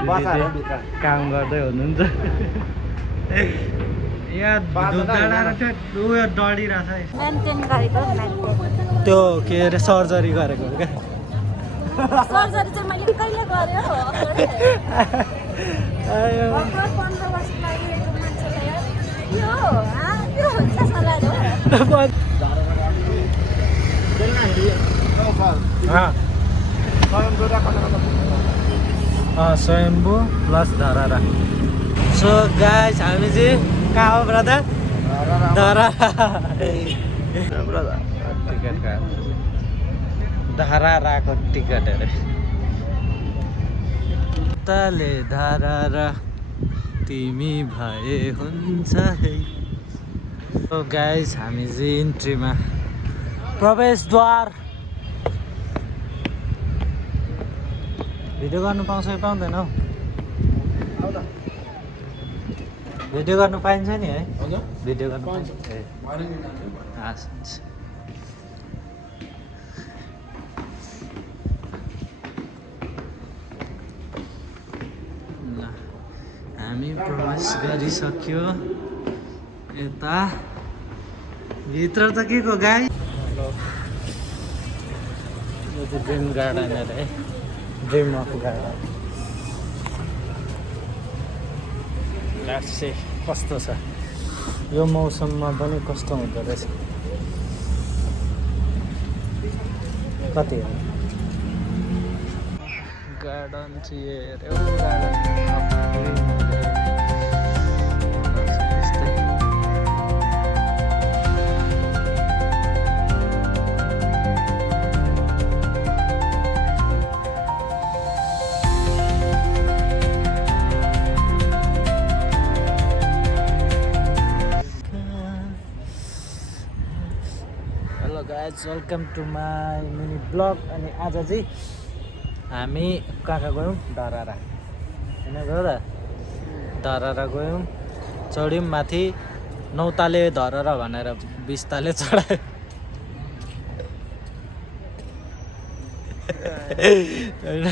काम गर्दै हुनुहुन्छ उयो डढिरहेछ त्यो के अरे सर्जरी गरेको क्या सर्जरी चाहिँ मैले कहिले गरेँ हो स्वयम्भू प्लस धरारा सो गाइस हामी चाहिँ कहाँ हो ब्रदर धराराको टिकट अरे तले धरारा तिमी भए हुन्छ है सो गाइस हामी चाहिँ इन्ट्रीमा प्रवेशद्वार भिडियो गर्नु पाउँछ कि पाउँदैन हौ भिडियो गर्नु पाइन्छ नि है भिडियो गर्नु पाइन्छ ल हामी प्रवेश गरिसक्यो यता भित्र त के को गाई यो चाहिँ ड्रिम गार्डन अरे ड्रिम अफ गार्डन लास्ट कस्तो छ यो मौसममा पनि कस्तो हुँदो रहेछ कति हो गार्डन चाहिँ हेऱ्यो garden welcome to my mini blog अनि आज चाहिँ हामी कहाँ गयौँ धरारा होइन गयो त धरारा गयौँ चढ्यौँ माथि 9 ताले धरारा भनेर 20 ताले चढायो होइन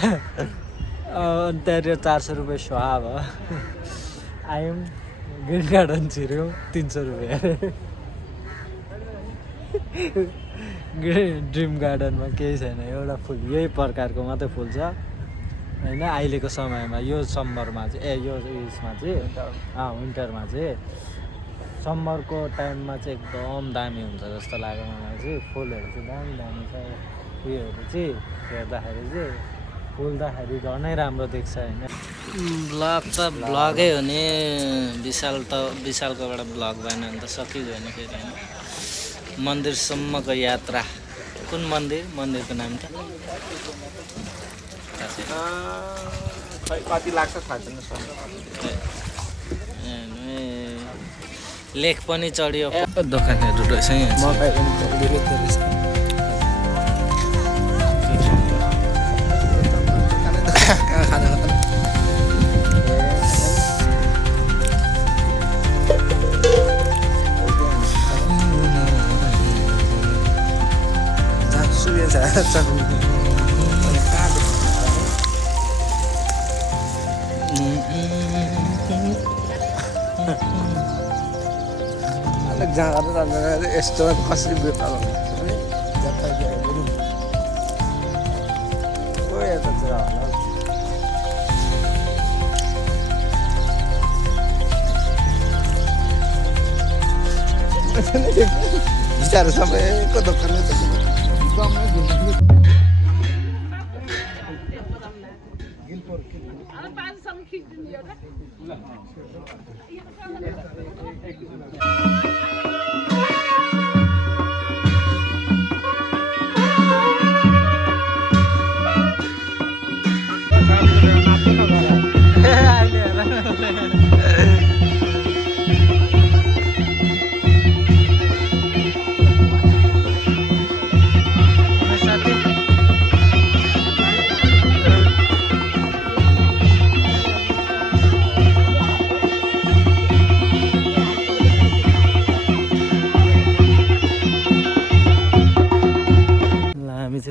अनि त्यहाँनिर 400 रुपियाँ सुहा भयो आयौँ ग्रिन गार्डन छिर्यौँ 300 रुपियाँ ड्रिम गार्डनमा केही छैन एउटा फुल यही प्रकारको मात्रै फुल छ होइन अहिलेको समयमा यो समरमा चाहिँ यो उयसमा चाहिँ विन्टरमा चाहिँ समरको टाइममा चाहिँ एकदम दामी हुन्छ जस्तो लाग्यो मलाई चाहिँ फुलहरू चाहिँ दामी दामी छ उयोहरू चाहिँ हेर्दाखेरि चाहिँ फुल्दाखेरि झनै राम्रो देख्छ होइन ब्लग त ब्लगै हो नि विशालकोबाट ब्लग भएन भने त सकिगयो नि फेरि होइन मन्दिरसम्मको यात्रा कुन मन्दिरको नाम त कति लाग्छ थाहा छैन लेख पनि चढ्यो दोकानहरू रहेछ यस्तो कसरी बेपार बिचारो सबैको दोकानमै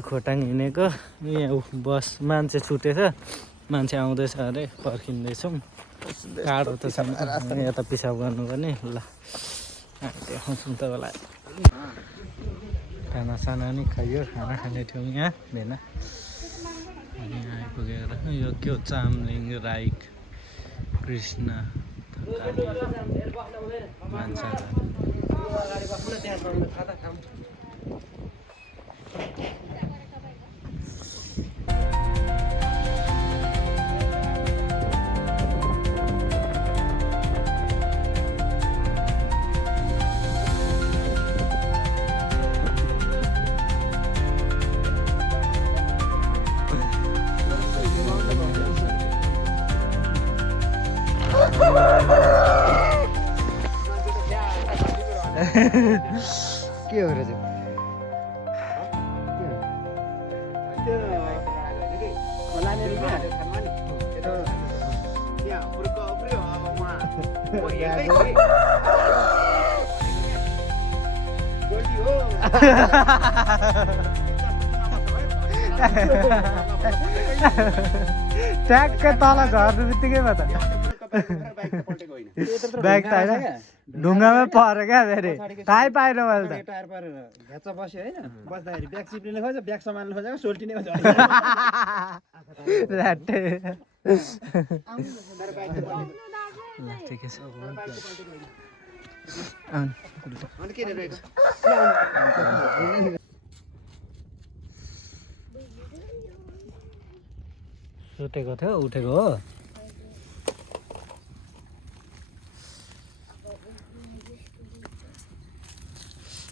खोटाङ हिँडेको यहाँ बस मान्छे छुटेछ मान्छे आउँदैछ अरे पर्खिँदैछौँ टाढो त छैन यता पिसाब गर्नुपर्ने ल देखाउँछौँ तपाईँलाई खानासाना नि खाइयो खाना खाने ठाउँ यहाँ भेना अनि आइपुगेर यो के हो चामलिङ राई कृष्ण मान्छे के हो र चाहिँ ट्याक्कै तल झर्नु बित्तिकै भयो त ब्याग त होइन ढुङ्गामै पऱ्यो क्या फेरि थाहै पाएन मैले त टायर पारेर घ्याचा बस्यो होइन बस्दाखेरि ब्याग चिप्लिने खोज्छ ब्याग सम्हाल्नु खोजेको सोल्टिने खोज्छ ऱ्याट्टै। ल ठिकै छ सुतेको थियो उठेको हो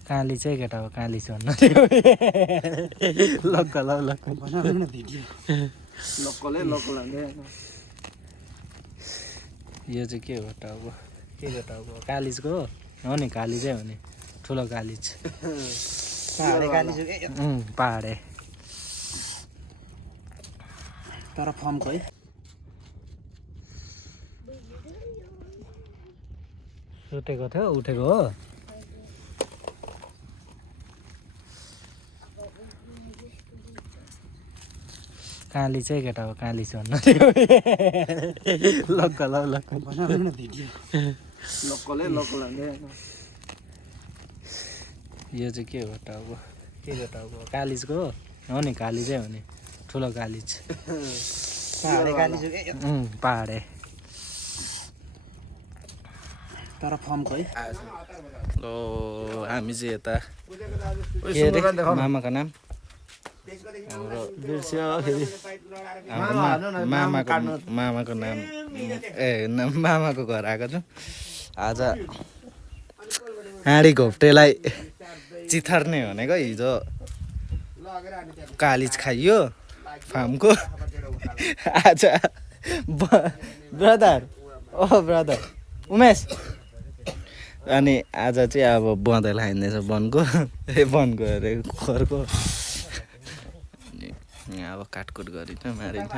काली चाहिँ केटा हो काली छ भन्नु लोकल हौ लोकल यो चाहिँ के हो टाउको के को टाउको कालिजको हो नि काली चाहिँ हो नि ठुलो कालिज पहाडे तर फर्मको है सुतेको थियो उठेको हो काली चाहिँ केटा हो काली छ भन्नु लोकल हौ लोकल यो चाहिँ के हो टाउको के को टाउको कालिजको हो नि काली चाहिँ हो नि ठुलो कालिज पहाडे तर फर्मको है लो हामी चाहिँ यता के अरे मामाको नाम हाम्रो बिर्स्यो फेरि मामाको नाम मामाको घर आएको छु आज हाँडी घोप्टेलाई चिथर्ने भनेको हिजो कालिज खाइयो फार्मको आज ब्रदर ओ ब्रदर उमेश अनि आज चाहिँ अब बँदै खाइँदैछ वनको वनको अरे घरको यहाँ अब काटकुट गरिन्छ मारिन्छ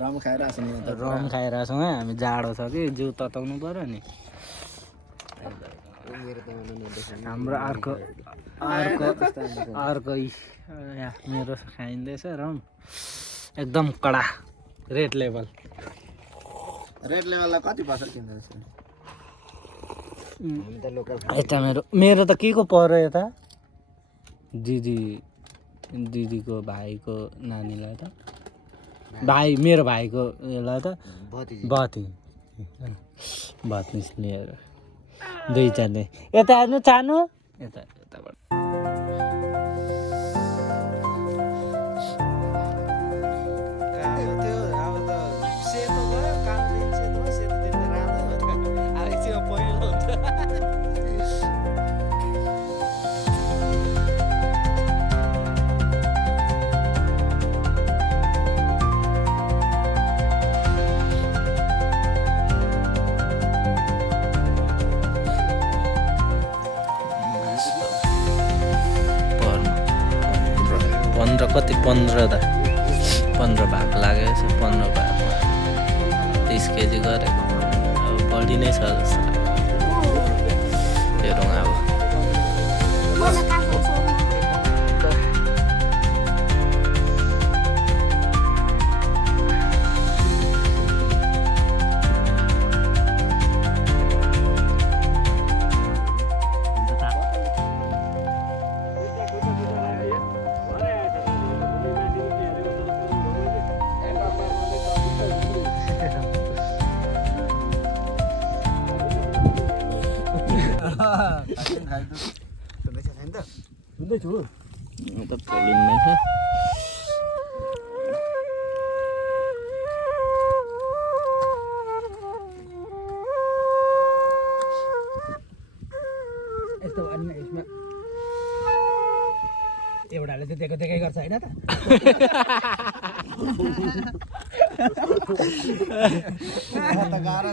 रम खाइरहेको छ नि रम खाइरहेको छौँ है हामी जाडो छ कि जिउ तताउनु पर्यो नि हाम्रो अर्को यहाँ मेरो खाइँदैछ रम एकदम कडा रेड लेभल लेभललाई कति पर्छ किन्दैछ यता मेरो त के को पर्यो यता दिदीको भाइको नानीलाई त भाइ मेरो भाइको यसलाई त भतिज लिएर दुईजना यता हेर्नु चाहनु यताबाट कति 15 भाग लागेको छ 15 भागमा 30 केजी गरेको अब बढी नै छ जस्तो हेरौँ अब सुन्दैछ छैन त सुन्दैछु त खोलिँदैछ यस्तो अनि यसमा एउटाले चाहिँ दिएको दिएकै गर्छ होइन त गाह्रो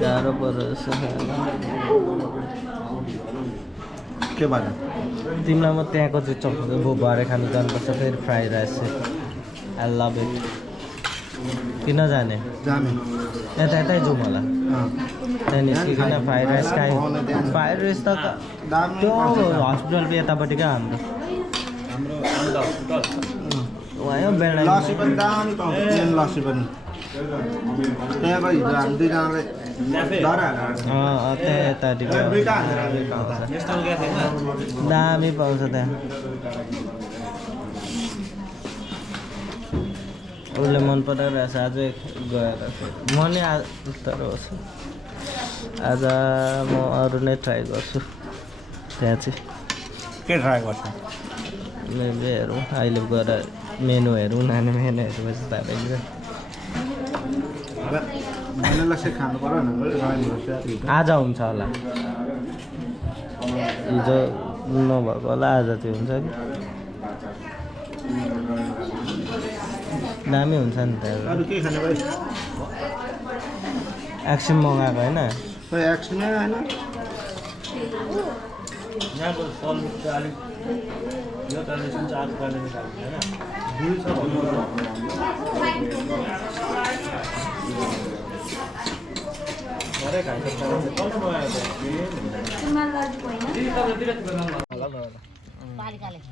गाह्रो परेछ के भएर तिमीलाई म त्यहाँको चाहिँ चक्कर भरे खानु जानुपर्छ फेरि फ्राई राइस चाहिँ आई लभ इट किन जाने जाने यतै जाउँ होला त्यहाँ निस्किकन फ्राइड राइस खायो फ्राइड राइस त त्यो हस्पिटलको यतापट्टिकै हाम्रो वहाँ बेला लस्सी पनि दामी पाउँछ प्लेन लस्सी पनि त्यहाँको हिजो हामी दुईजनाले डर त्यहाँ यतापट्टिको दामी पाउँछ त्यहाँ उसले मन पराइरहेछ आज गएर म नि तर आज म अरू नै ट्राई गर्छु त्यहाँ चाहिँ के ट्राई गर्छ मेबी हेरौँ अहिले गएर मेनु हेरौँ नानी मेनु हेरेपछि थाहा पाइन्छ मैले लस्सी खानु पर्यो आज हुन्छ होला हिजो नभएको होला आज चाहिँ हुन्छ कि दामी हुन्छ नि त अरू के खाने भाइ एक्सन मगाएको होइन खोइ एक्समै होइन यहाँको सल्ट चाहिँ अलिक यो ट्रान्जेक्सन चाहिँ आज कहिले निकाल्नु होइन दुई छ भन्नु घरै खाइसक्छ कहिले